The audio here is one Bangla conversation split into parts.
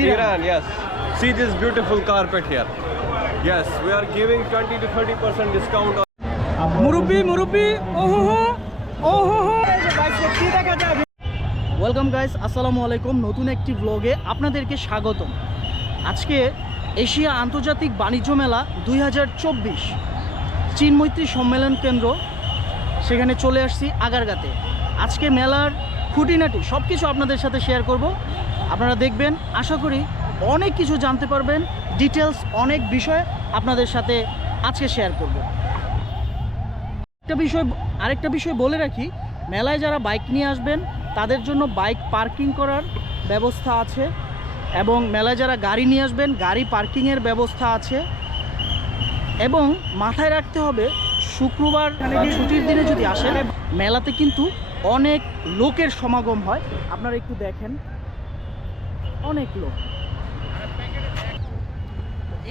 Iran, yes. See this beautiful carpet here. Yes, we are giving 20 to 30 percent discount. On মুরব্বি মুরব্বি ওহো ওহো ওয়েলকাম গাইস আসসালামু আলাইকুম নতুন একটি ব্লগে আপনাদেরকে স্বাগতম আজকে এশিয়া আন্তর্জাতিক বাণিজ্য মেলা দুই হাজার চব্বিশ চীন মৈত্রী সম্মেলন কেন্দ্র সেখানে চলে আসছি আগারগাতে আজকে মেলার খুঁটিনাটি সব কিছু আপনাদের সাথে শেয়ার করব আপনারা দেখবেন, আশা করি অনেক কিছু জানতে পারবেন ডিটেলস অনেক বিষয় আপনাদের সাথে আজকে শেয়ার করব। একটা বিষয়, আরেকটা বিষয় বলে রাখি, মেলায় যারা বাইক নিয়ে আসবেন, তাদের জন্য বাইক পার্কিং করার ব্যবস্থা আছে এবং মেলায় যারা গাড়ি নিয়ে আসবেন, গাড়ি পার্কিংয়ের ব্যবস্থা আছে এবং মাথায় রাখতে হবে, শুক্রবার ছুটির দিনে যদি আসেন, মেলাতে কিন্তু অনেক লোকের সমাগম হয়। আপনারা একটু দেখেন। অনেক লোক।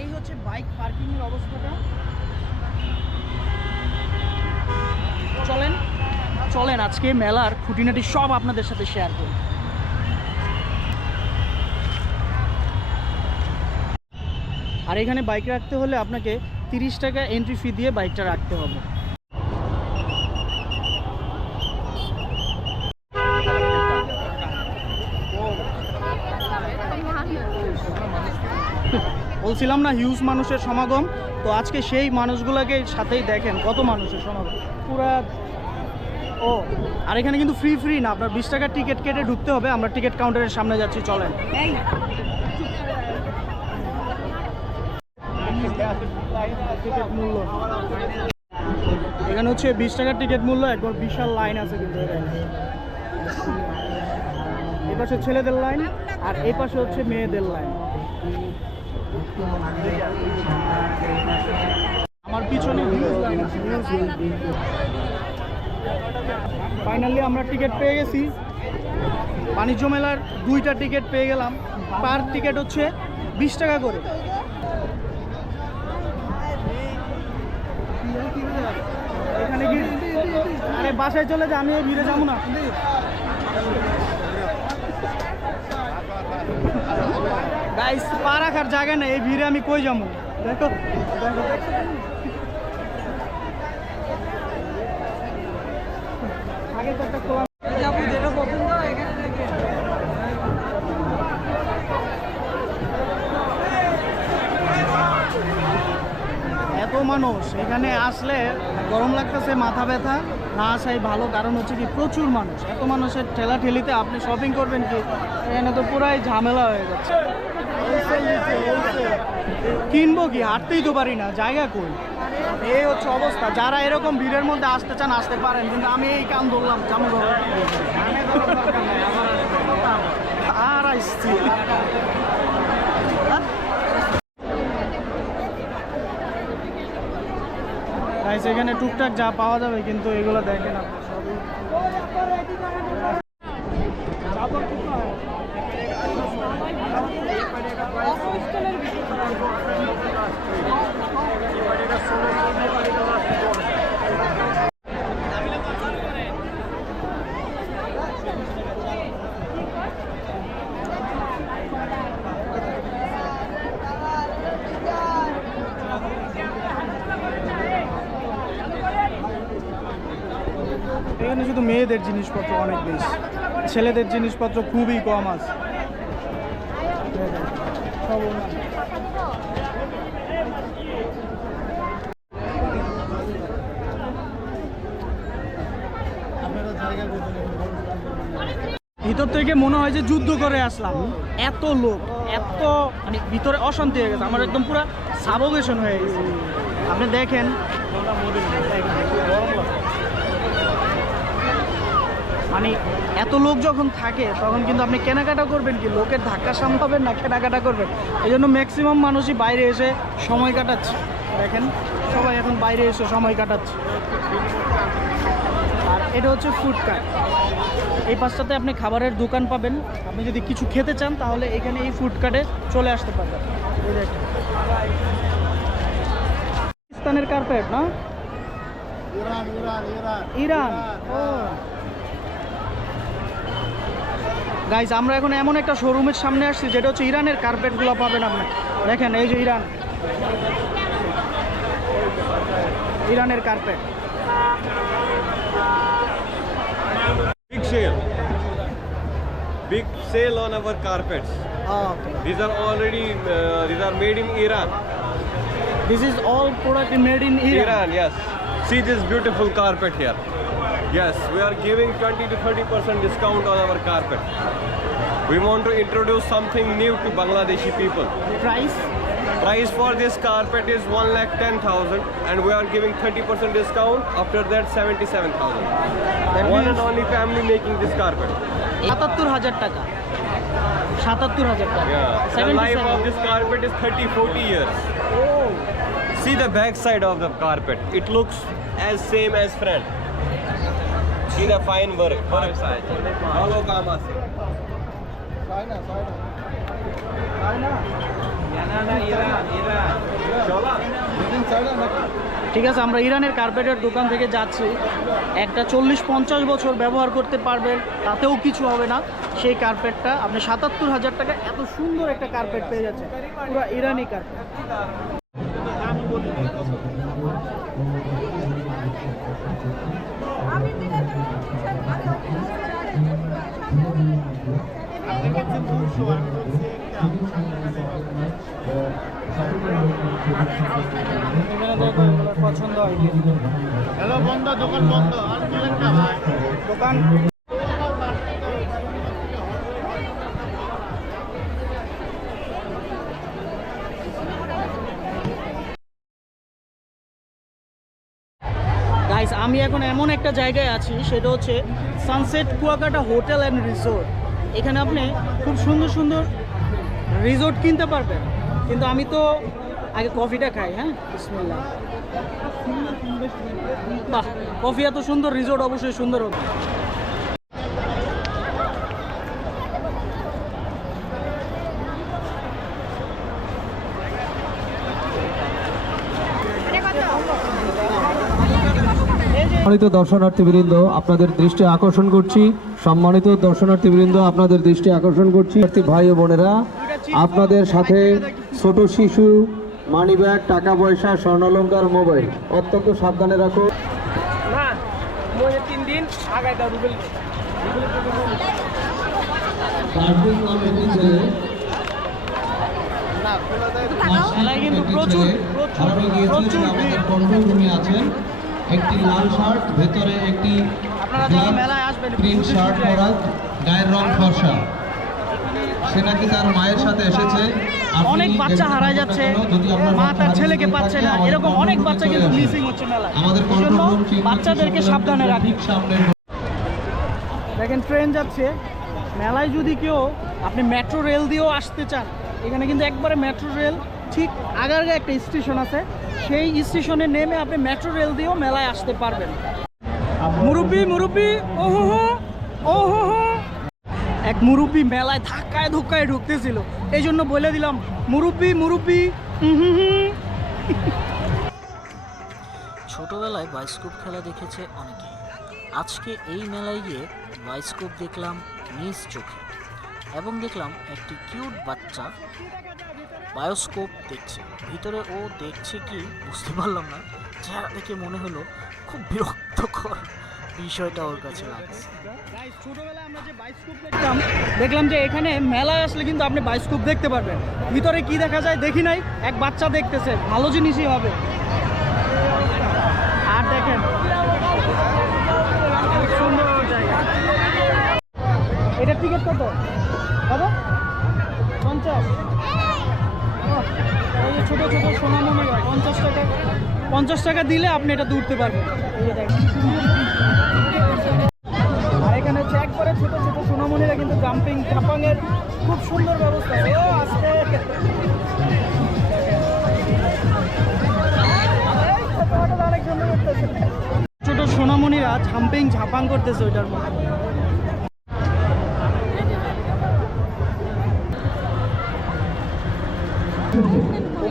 এই হচ্ছে বাইক পার্কিংয়ের অবস্থাটা। চলেন চলেন আজকে মেলার খুঁটিনাটি সব আপনাদের সাথে শেয়ার করব আর এখানে বাইক রাখতে হলে আপনাকে তিরিশ টাকা এন্ট্রি ফি দিয়ে বাইকটা রাখতে হবে। বলছিলাম না, হিউজ মানুষের সমাগম। তো আজকে সেই মানুষগুলোকে সাথেই দেখেন, কত মানুষের সমাগম? পুরা, ও, আর এখানে কিন্তু ফ্রি ফ্রি না, আপনার বিশ টাকার টিকিট কেটে ঢুকতে হবে, আমরা টিকিট কাউন্টারের সামনে যাচ্ছি, চলেন। এখানে হচ্ছে বিশ টাকার টিকিট মূল্য একবার বিশাল লাইন আছে কিন্তু এই পাশে ছেলেদের লাইন আর এই পাশে হচ্ছে মেয়েদের লাইন আমার পিছনে ফাইনালি আমরা টিকিট পেয়ে গেছি। বাণিজ্য মেলার দুইটা টিকিট পেয়ে গেলাম। পার টিকিট হচ্ছে বিশ টাকা করে। এখানে আরে বাসায় চলে যা, আমি ভিড়ে যাব না। গাইস পা রাখার জায়গা নেই, এই ভিড়ে আমি কই যাব? দেখো দেখো এত মানুষ, এখানে আসলে গরম লাগতেছে, মাথা ব্যথা। না আসাই ভালো কারণ হচ্ছে কি প্রচুর মানুষ। এত মানুষের ঠেলা ঠেলিতে আপনি শপিং করবেন কি? এখানে তো পুরাই ঝামেলা হয়ে যাচ্ছে। কিনবো কি? হাঁটতেই তো পারি না। জায়গা কই? এই হচ্ছে অবস্থা। যারা এরকম ভিড়ের মধ্যে আসতে চান, আসতে পারেন। কিন্তু আমি এই কান ধরলাম জামা ধরো আর আসছি গাইস সেখানে টুকটাক যা পাওয়া যাবে কিন্তু এগুলো দেখে না এখানে শুধু মেয়েদের জিনিসপত্র অনেক বেশি। ছেলেদের জিনিসপত্র খুবই কম আছে ভিতর থেকে মনে হয় যে যুদ্ধ করে আসলাম। এত লোক, এত মানে ভিতরে অশান্তি হয়ে গেছে। আমার একদম পুরো সাবগেশন হয়ে গেছে। আপনি দেখেন। মানে এত লোক যখন থাকে তখন কিন্তু আপনি কেনাকাটা করবেন কি? লোকের ধাক্কা সামলাবেন না কেনাকাটা করবেন। এই জন্য ম্যাক্সিমাম মানুষই বাইরে এসে সময় কাটাচ্ছে। দেখেন সবাই এখন বাইরে এসে সময় কাটাচ্ছে। আর এটা হচ্ছে ফুড কার্ট এই পাশটাতে আপনি খাবারের দোকান পাবেন। আপনি যদি কিছু খেতে চান তাহলে এখানে এই ফুড কার্টে চলে আসতে পারবেন। পাকিস্তানের কার্পেট না? Iran Iran Iran. ইরান। ও। গাইজ আমরা এখন এমন একটা শোরুমের সামনে আসছি যেটা হচ্ছে ইরানের কার্পেটগুলো পাবেন আপনি দেখেন এই যে ইরান ইরানের carpet Big sale. Big sale on our carpets. Okay These are already uh, these are made in Iran. This is all product made in Iran Iran, yes. See this beautiful carpet here. Yes, we are giving 20 to 30% discount on our carpet. We want to introduce something new to Bangladeshi people. Price? Price for this carpet is 1 lakh 10,000 and we are giving 30% discount. After that 77,000. One and only family making this carpet. Seventy-seven thousand. Seventy-seven thousand. Yeah. The life of this carpet is 30 40 years. Oh. See the back side of the carpet. It looks as same as front. See the fine work. ঠিক আছে আমরা ইরানের কার্পেটের দোকান থেকে যাচ্ছি। একটা চল্লিশ পঞ্চাশ বছর ব্যবহার করতে পারবেন তাতেও কিছু হবে না। সেই কার্পেটটা আপনি সাতাত্তর হাজার টাকা এত সুন্দর একটা কার্পেট পেয়ে যাচ্ছেন। পুরো ইরানি কার্পেট পছন্দ হয়। হ্যালো বন্ধ দোকান বন্ধ আর দোকান এখন এমন একটা জায়গায় আছি, সেটা হচ্ছে sunset Kuakata hotel and resort এখানে আপনি খুব সুন্দর সুন্দর রিসোর্ট কিনতে পারবেন। কিন্তু আমি তো আগে কফিটা খাই হ্যাঁ? বাহ কফি এত সুন্দর রিসোর্ট অবশ্যই সুন্দর হবে। সম্মানিত দর্শনার্থীবৃন্দ আপনাদের দৃষ্টি আকর্ষণ করছি। সম্মানিত দর্শনার্থীবৃন্দ আপনাদের দৃষ্টি আকর্ষণ করছি। ভাই ও বোনেরা আপনাদের সাথে ছোট শিশু মানিব্যাগ টাকা পয়সা স্বর্ণালঙ্কার মোবাইল। অত্যন্ত সাবধানে কিন্তু প্রচুর প্রচুর প্রচুর আছেন। একটি লাল শার্ট ভেতরে একটি আপনারা আসবেন প্রিন্ট শার্ট পরা গায়ের রং ফর্সা। সে নাকি তার মায়ের সাথে এসেছে। অনেক বাচ্চা হারায় যাচ্ছে। মা তার ছেলেকে পাচ্ছে না। এরকম অনেক বাচ্চা কিন্তু মিসিং হচ্ছে মেলায়। আমাদের বাচ্চাদেরকে সাবধানে রাখি দেখেন ট্রেন যাচ্ছে। মেলায় যদি কেউ আপনি মেট্রো রেল দিয়েও আসতে চান এখানে কিন্তু একবারে মেট্রো রেল ঠিক আগারগা একটা স্টেশন আছে। সেই স্টেশনে নেমে আপনি মেট্রো রেল দিয়েও মেলায় আসতে পারবেন। মুরব্বি মুরব্বি, ওহো ওহো এক মুরব্বি মেলায় ধাক্কায় ধুক্কায় ঢুকতেছিল। এই জন্য বলে দিলাম, মুরব্বি মুরব্বি। ছোটবেলায় বায়োস্কোপ খেলা দেখেছে অনেকে। আজকে এই মেলায় গিয়ে বায়োস্কোপ দেখলাম নিজ চোখে। এবং দেখলাম একটি কিউট বাচ্চা বায়োস্কোপ দেখছে। ভিতরে ও দেখছে কি, বুঝতে পারলাম না। চেহারা দেখে মনে হলো খুব বিরক্তকর বিষয়টা ওর কাছে আমরা যে বায়োস্কোপ দেখতাম, দেখলাম যে এখানে মেলায় আসলে কিন্তু আপনি বায়োস্কোপ দেখতে পারবেন। ভিতরে কি দেখা যায় দেখি নাই, এক বাচ্চা দেখতেছে, ভালো জিনিসই হবে। আর দেখেন সুন্দর টিকিট কত? বাবা, পঞ্চাশ। ছোটো ছোটো সোনামণি পঞ্চাশ টাকা। পঞ্চাশ টাকা দিলে আপনি এটা দূরতে পারবেন। আর এখানে হচ্ছে একবারে ছোট ছোট সোনামণিরা কিন্তু জাম্পিং জাপাংয়ের খুব সুন্দর ব্যবস্থা। ও, আস্তে ছোট সোনামণিরা জাম্পিং ঝাপাং করতেছে ওইটার মধ্যে।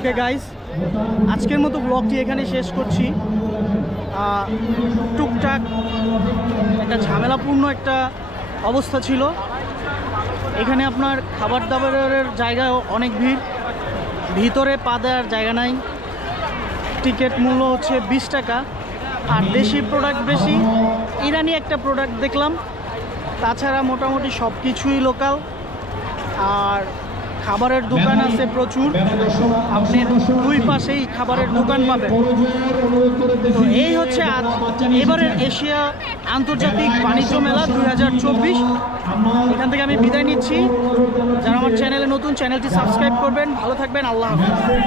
ওকে গাইস আজকের মতো ব্লগটি এখানে শেষ করছি। টুকটাক একটা ঝামেলাপূর্ণ একটা অবস্থা ছিল। এখানে আপনার খাবার দাবারের জায়গাও অনেক ভিড়। ভিতরে পা দেওয়ার জায়গা নাই। টিকিট মূল্য হচ্ছে বিশ টাকা। আর দেশি প্রোডাক্ট বেশি। ইরানি একটা প্রোডাক্ট দেখলাম। তাছাড়া মোটামুটি সব কিছুই লোকাল আর খাবারের দোকান আছে প্রচুর। আপনি দুই পাশেই খাবারের দোকান পাবেন। তো এই হচ্ছে আজ এবারের এশিয়া আন্তর্জাতিক বাণিজ্য মেলা দুই হাজার চব্বিশ। এখান থেকে আমি বিদায় নিচ্ছি। যারা আমার চ্যানেলে নতুন, চ্যানেলটি সাবস্ক্রাইব করবেন। ভালো থাকবেন। আল্লাহ হাফেজ।